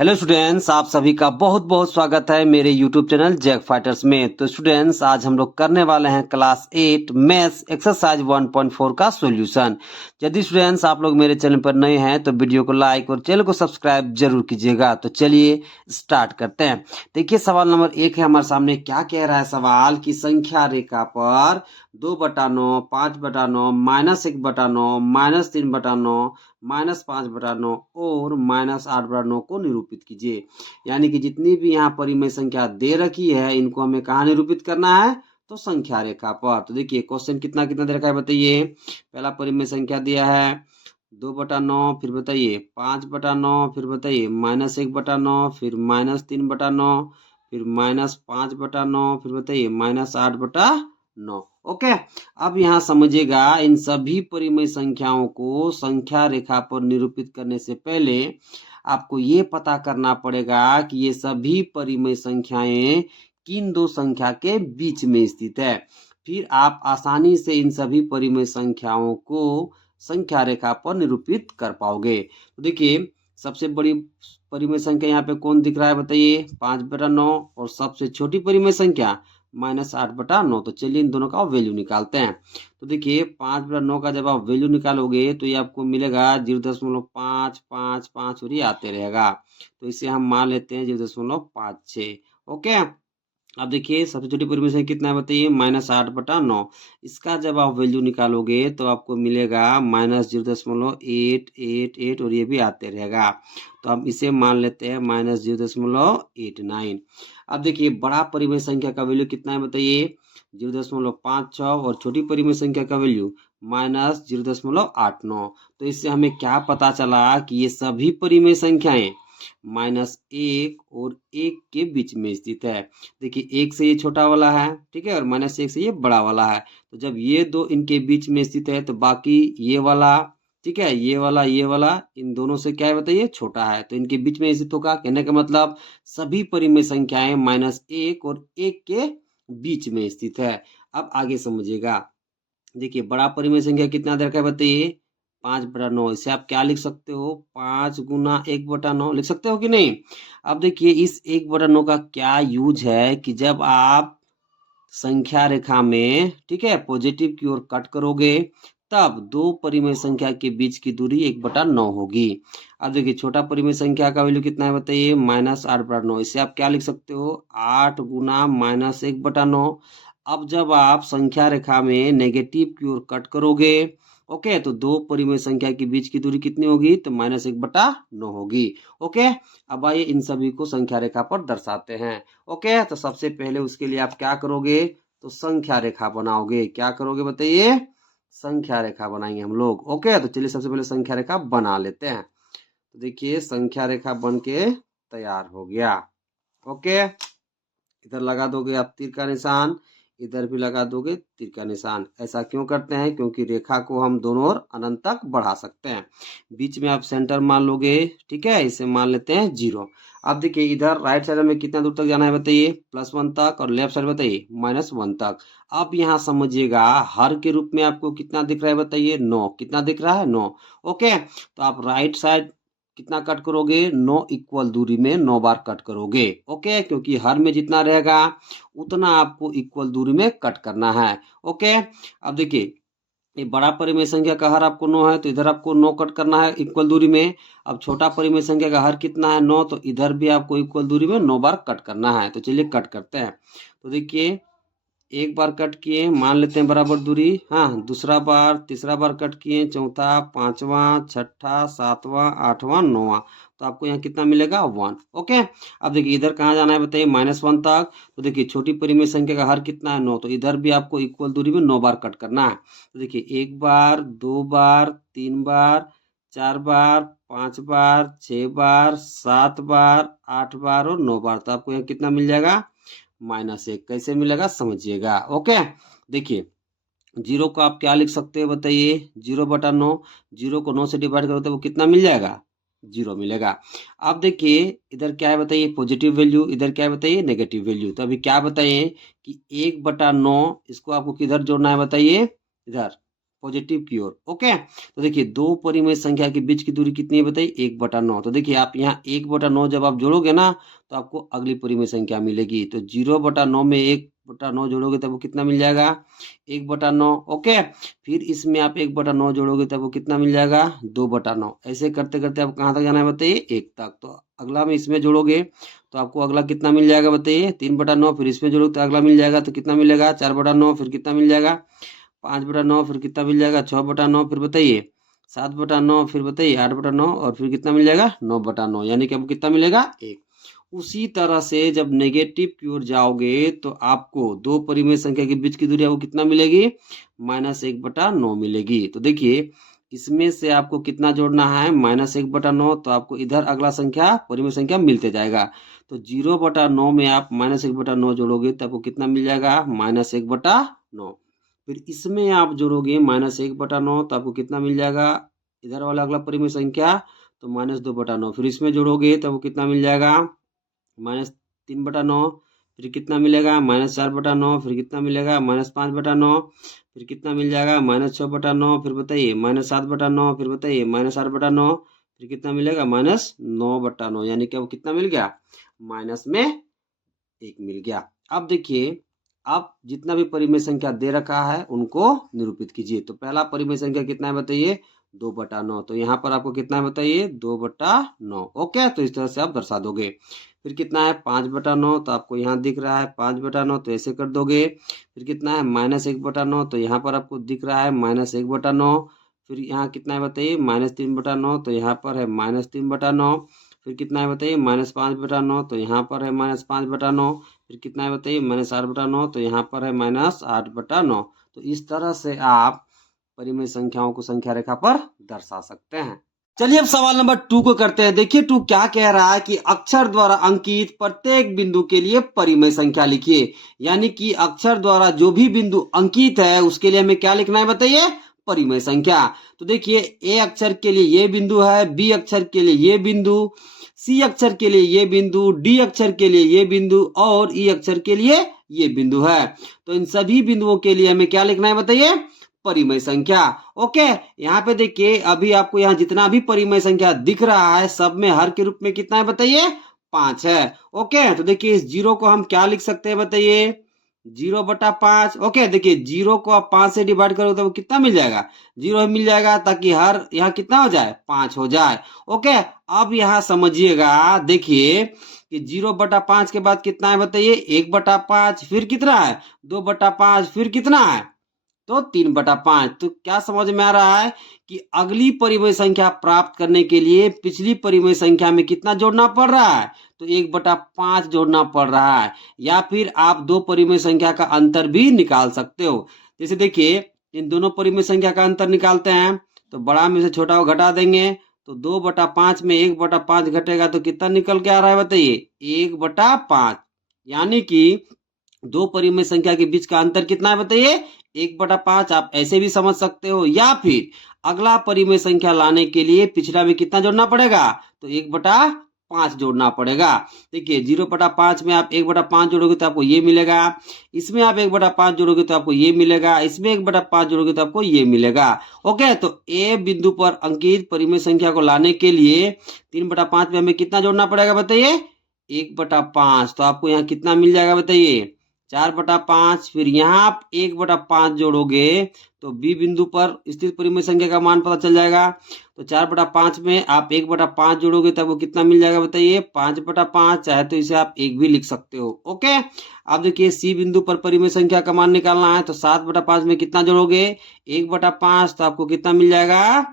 Hello students, आप सभी का बहुत बहुत स्वागत है मेरे यूट्यूब चैनल जैक फाइटर्स में। तो स्टूडेंट्स, आज हम लोग करने वाले हैं क्लास 8 मैथ्स एक्सरसाइज 1.4 का सॉल्यूशन। यदि स्टूडेंट्स आप लोग मेरे चैनल पर नए हैं तो वीडियो को लाइक और चैनल को सब्सक्राइब जरूर कीजिएगा। तो चलिए स्टार्ट करते हैं। देखिए, सवाल नंबर 1 है हमारे सामने। क्या कह रहा है सवाल की संख्या रेखा पर 2/9, 5/9, -1/9, -3/9, -5/9 और -8/9 को निरूपित कीजिए। यानी कि जितनी भी यहाँ परिमेय संख्या दे रखी है इनको हमें कहाँ निरूपित करना है, तो संख्या रेखा पर। तो देखिए क्वेश्चन कितना कितना दे रखा है बताइए। पहला परिमेय संख्या दिया है 2/9, फिर बताइए 5/9, फिर बताइए -1/9, फिर -3/9, फिर -5/9, फिर बताइए -8/9। ओके, अब यहाँ समझिएगा, इन सभी परिमेय संख्याओं को संख्या रेखा पर निरूपित करने से पहले आपको ये पता करना पड़ेगा कि ये सभी परिमेय संख्याएं किन दो संख्या के बीच में स्थित है। फिर आप आसानी से इन सभी परिमेय संख्याओं को संख्या रेखा पर निरूपित कर पाओगे। तो देखिए, सबसे बड़ी परिमेय संख्या यहाँ पे कौन दिख रहा है बताइए, 5/9, और सबसे छोटी परिमेय संख्या -8/9। तो चलिए इन दोनों का वैल्यू निकालते हैं। तो देखिए 5/9 का जब आप वैल्यू निकालोगे तो ये आपको मिलेगा 0.555 और ये आते रहेगा। तो इसे हम मान लेते हैं 0.56। ओके, अब देखिए सबसे छोटी परिमेय संख्या कितना है बताइए, -8/9। इसका जब आप वैल्यू निकालोगे तो आपको मिलेगा -0.888 और ये भी आते रहेगा। तो हम इसे मान लेते हैं -0.89। अब देखिए बड़ा परिमेय संख्या का वैल्यू कितना है बताइए, 0.56, और छोटी परिमेय संख्या का वैल्यू -0.89। तो इससे हमें क्या पता चला कि ये सभी परिमेय संख्याएं -1 और 1 के बीच में स्थित है। देखिए 1 से ये छोटा वाला है, ठीक है, और -1 से ये बड़ा वाला है। तो जब ये दो इनके बीच में स्थित है तो बाकी ये वाला, ठीक है, ये वाला इन दोनों से क्या है बताइए, छोटा है। तो इनके बीच में स्थित होगा। कहने का मतलब सभी परिमेय संख्याएं -1 और 1 के बीच में स्थित है। अब आगे समझिएगा। देखिए बड़ा परिमेय संख्या कितना दे रखा है बताइए, 5/9। इसे आप क्या लिख सकते हो, 5 गुना 1/9 लिख सकते हो कि नहीं। अब देखिए इस 1/9 का क्या यूज है कि जब आप संख्या रेखा में, ठीक है, पॉजिटिव की ओर कट करोगे तब दो परिमेय संख्या के बीच की दूरी 1/9 होगी। अब देखिए छोटा परिमेय संख्या का वैल्यू कितना है बताइए, -8/9। इसे आप क्या लिख सकते हो, 8 गुना -1/9। अब जब आप संख्या रेखा में नेगेटिव की ओर कट करोगे, ओके, तो दो परिमेय संख्या के बीच की दूरी कितनी होगी, तो -1/9 होगी। ओके, अब आइए इन सभी को संख्या रेखा पर दर्शाते हैं। ओके, तो सबसे पहले उसके लिए आप क्या करोगे, तो संख्या रेखा बनाओगे। क्या करोगे बताइए, संख्या रेखा बनाएंगे हम लोग। ओके, तो चलिए सबसे पहले संख्या रेखा बना लेते हैं। तो देखिए संख्या रेखा बन के तैयार हो गया। ओके, इधर लगा दोगे आप तीर का निशान, इधर भी लगा दोगे तीर का निशान। ऐसा क्यों करते हैं, क्योंकि रेखा को हम दोनों ओर अनंत तक बढ़ा सकते हैं। बीच में आप सेंटर मान लोगे, ठीक है, इसे मान लेते हैं 0। अब देखिए इधर राइट साइड में कितना दूर तक जाना है बताइए, +1 तक, और लेफ्ट साइड बताइए -1 तक। अब यहाँ समझिएगा हर के रूप में आपको कितना दिख रहा है बताइए, 9। कितना दिख रहा है, 9। ओके, तो आप राइट साइड कितना कट करोगे, 9 इक्वल दूरी में 9 बार कट करोगे। ओके, क्योंकि हर में जितना रहेगा उतना आपको इक्वल दूरी में कट करना है। ओके, अब देखिए ये बड़ा परिमेय संख्या का हर आपको 9 है, तो इधर आपको 9 कट करना है इक्वल दूरी में। अब छोटा परिमेय संख्या का हर कितना है, 9, तो इधर भी आपको इक्वल दूरी में 9 बार कट करना है। तो चलिए कट करते हैं। तो देखिए एक बार कट किए, मान लेते हैं बराबर दूरी, हाँ, दूसरा बार, तीसरा बार कट किए, चौथा, पांचवा, छठा, सातवां, आठवां, नौवां। तो आपको यहाँ कितना मिलेगा, 1। ओके, अब देखिए इधर कहाँ जाना है बताइए, -1 तक। तो देखिए छोटी परिमेय संख्या का हर कितना है, 9, तो इधर भी आपको इक्वल दूरी में 9 बार कट करना है। तो देखिए 1 बार, 2 बार, 3 बार, 4 बार, 5 बार, 6 बार, 7 बार, 8 बार और 9 बार। तो आपको यहाँ कितना मिल जाएगा, -1। कैसे मिलेगा समझिएगा। ओके, देखिए 0 को आप क्या लिख सकते हो बताइए, 0/9। 0 को 9 से डिवाइड करो तो वो कितना मिल जाएगा, 0 मिलेगा। अब देखिए इधर क्या है बताइए, पॉजिटिव वैल्यू, इधर क्या है बताइए, नेगेटिव वैल्यू। तो अभी क्या बताइए कि 1/9, इसको आपको किधर जोड़ना है बताइए, इधर पॉजिटिव की ओर। ओके, तो देखिए दो परिमेय संख्या के बीच की दूरी कितनी है बताइए, 1/9। तो देखिए आप यहाँ 1/9 जब आप जोड़ोगे ना तो आपको अगली परिमेय संख्या मिलेगी। तो 0/9 में 1/9 जोड़ोगे तब वो कितना मिल जाएगा, 1/9। ओके, फिर इसमें आप 1/9 जोड़ोगे तब वो कितना मिल जाएगा, 2/9। ऐसे करते करते आप कहाँ तक जाना है बताइए, 1 तक। तो अगला में इसमें जोड़ोगे तो आपको अगला कितना मिल जाएगा बताइए, 3/9। फिर इसमें जोड़ोगे तो अगला मिल जाएगा, तो कितना मिलेगा, 4/9। फिर कितना मिल जाएगा, 5/9। फिर कितना मिल जाएगा, 6/9। फिर बताइए 7/9। फिर बताइए 8/9। और फिर कितना मिल जाएगा, 9/9। यानी कि आपको कितना मिलेगा, 1। उसी तरह से जब नेगेटिव की ओर जाओगे तो आपको दो परिमेय संख्या के बीच की दूरी आपको कितना मिलेगी, -1/9 मिलेगी। तो देखिए इसमें से आपको कितना जोड़ना है, -1/9। तो आपको इधर अगला संख्या परिमेय संख्या मिलते जाएगा। तो 0/9 में आप -1/9 जोड़ोगे तो आपको कितना मिल जाएगा, -1/9। फिर इसमें आप जोड़ोगे -1/9 तो आपको कितना मिल जाएगा, इधर वाला अगला परिमेय संख्या तो -2/9। फिर इसमें जोड़ोगे तो आपको कितना मिल जाएगा, -3/9। फिर कितना मिलेगा, -4/9। फिर कितना मिलेगा, -5/9। फिर कितना मिल जाएगा, -6/9। फिर बताइए -7/9। फिर बताइए -8/9। फिर कितना मिलेगा, -9/9। यानी कि अब कितना मिल गया, माइनस में 1 मिल गया। अब देखिए आप जितना भी परिमेय संख्या दे रखा है उनको निरूपित कीजिए। तो पहला परिमेय संख्या कितना है बताइए, 2/9। तो यहाँ पर आपको कितना है बताइए, 2/9। ओके, तो इस तरह से आप दर्शा दोगे। फिर कितना है, 5/9। तो आपको यहाँ दिख रहा है 5/9, तो ऐसे कर दोगे। फिर कितना है, -1/9। तो यहाँ पर आपको दिख रहा है -1/9। फिर यहाँ कितना है बताइए, -3/9। तो यहाँ पर है -3/9। फिर कितना है बताइए, -5/9। तो यहाँ पर है -5/9। फिर कितना है बताइए, -8/9। तो यहाँ पर है -8/9। तो इस तरह से आप परिमेय संख्याओं को संख्या रेखा पर दर्शा सकते हैं। चलिए अब सवाल नंबर 2 को करते हैं। देखिए 2 क्या कह रहा है कि अक्षर द्वारा अंकित प्रत्येक बिंदु के लिए परिमेय संख्या लिखिए। यानी कि अक्षर द्वारा जो भी बिंदु अंकित है उसके लिए हमें क्या लिखना है बताइए, परिमेय संख्या। तो देखिए ए अक्षर के लिए ये बिंदु है, बी अक्षर के लिए ये बिंदु, सी अक्षर के लिए ये बिंदु, डी अक्षर के लिए ये बिंदु और ई अक्षर के लिए ये बिंदु है। तो इन सभी बिंदुओं के लिए हमें क्या लिखना है बताइए, परिमेय संख्या। ओके, यहाँ पे देखिए अभी आपको यहाँ जितना भी परिमेय संख्या दिख रहा है सब में हर के रूप में कितना है बताइए, 5 है। ओके, तो देखिए इस 0 को हम क्या लिख सकते हैं बताइए, 0/5। ओके, देखिए 0 को आप 5 से डिवाइड करोगे तो कितना मिल जाएगा, 0 मिल जाएगा, ताकि हर यहाँ कितना हो जाए, 5 हो जाए। ओके, अब यहाँ समझिएगा, देखिए कि 0/5 के बाद कितना है बताइए, 1/5। फिर कितना है, 2/5। फिर कितना है, तो 3/5। तो क्या समझ में आ रहा है कि अगली परिमेय संख्या प्राप्त करने के लिए पिछली परिमेय संख्या में कितना जोड़ना पड़ रहा है, तो 1/5 जोड़ना पड़ रहा है। या फिर आप दो परिमेय संख्या का अंतर भी निकाल सकते हो। जैसे देखिए इन दोनों परिमेय संख्या का अंतर निकालते हैं तो बड़ा में से छोटा को घटा देंगे, तो 2/5 में 1/5 घटेगा तो कितना निकल के आ रहा है बताइए, 1/5। यानी कि दो परिमेय संख्या के बीच का अंतर कितना है बताइए, 1/5। आप ऐसे भी समझ सकते हो, या फिर अगला परिमेय संख्या लाने के लिए पिछला में कितना जोड़ना पड़ेगा, तो 1/5 जोड़ना पड़ेगा। देखिए 0/5 में आप 1/5 जोड़ोगे तो आपको ये मिलेगा, इसमें आप 1/5 जोड़ोगे तो आपको ये मिलेगा, इसमें 1/5 जोड़ोगे तो आपको ये मिलेगा। ओके, तो ए बिंदु पर अंकित परिमेय संख्या को लाने के लिए 3/5 में हमें कितना जोड़ना पड़ेगा बताइए, 1/5। तो आपको यहाँ कितना मिल जाएगा बताइए, 4/5। फिर यहाँ आप 1/5 जोड़ोगे तो बी बिंदु पर स्थित परिमेय संख्या का मान पता चल जाएगा। तो 4/5 में आप 1/5 जोड़ोगे तब वो कितना मिल जाएगा बताइए, 5/5। चाहे तो इसे आप 1 भी लिख सकते हो। ओके, अब देखिए सी बिंदु पर परिमेय संख्या का मान निकालना है। तो 7/5 में कितना जोड़ोगे, 1/5। तो आपको कितना मिल जाएगा,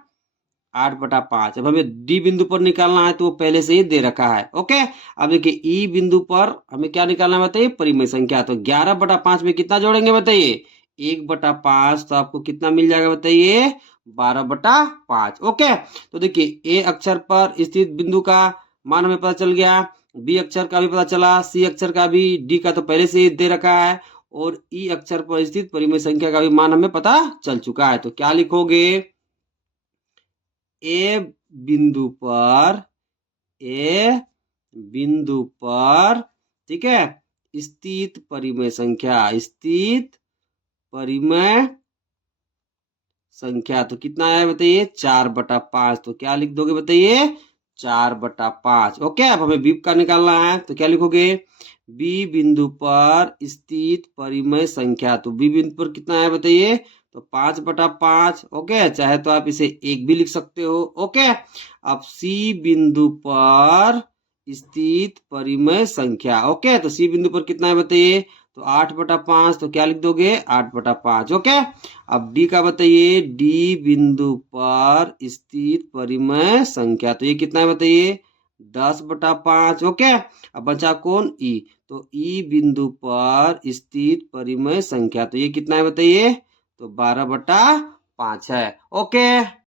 8/5। अब हमें डी बिंदु पर निकालना है तो वो पहले से ही दे रखा है। ओके, अब देखिए ई बिंदु पर हमें क्या निकालना है बताइए, परिमेय संख्या। तो 11/5 में कितना जोड़ेंगे बताइए, 1/5। तो आपको कितना मिल जाएगा बताइए, 12/5। ओके, तो देखिए ए अक्षर पर स्थित बिंदु का मान हमें पता चल गया, बी अक्षर का भी पता चला, सी अक्षर का भी, डी का तो पहले से ही दे रखा है, और ई अक्षर पर स्थित परिमेय संख्या का भी मान हमें पता चल चुका है। तो क्या लिखोगे, ए बिंदु पर, ए बिंदु पर, ठीक है, स्थित परिमेय संख्या, स्थित परिमेय संख्या। तो कितना है बताइए 4/5। तो क्या लिख दोगे बताइए 4/5। ओके, अब हमें बी का निकालना है तो क्या लिखोगे बी बिंदु पर स्थित परिमेय संख्या। तो बी बिंदु पर कितना है बताइए तो 5/5। ओके, चाहे तो आप इसे 1 भी लिख सकते हो। ओके, अब सी बिंदु पर स्थित परिमेय संख्या। ओके, तो सी बिंदु पर कितना है बताइए तो 8/5। तो क्या लिख दोगे 8/5। ओके, अब डी का बताइए डी बिंदु पर स्थित परिमेय संख्या। तो ये कितना है बताइए 10/5। ओके, अब बचा कौन ई। तो ई बिंदु पर स्थित परिमेय संख्या। तो ये कितना है बताइए तो 12/5 है। ओके।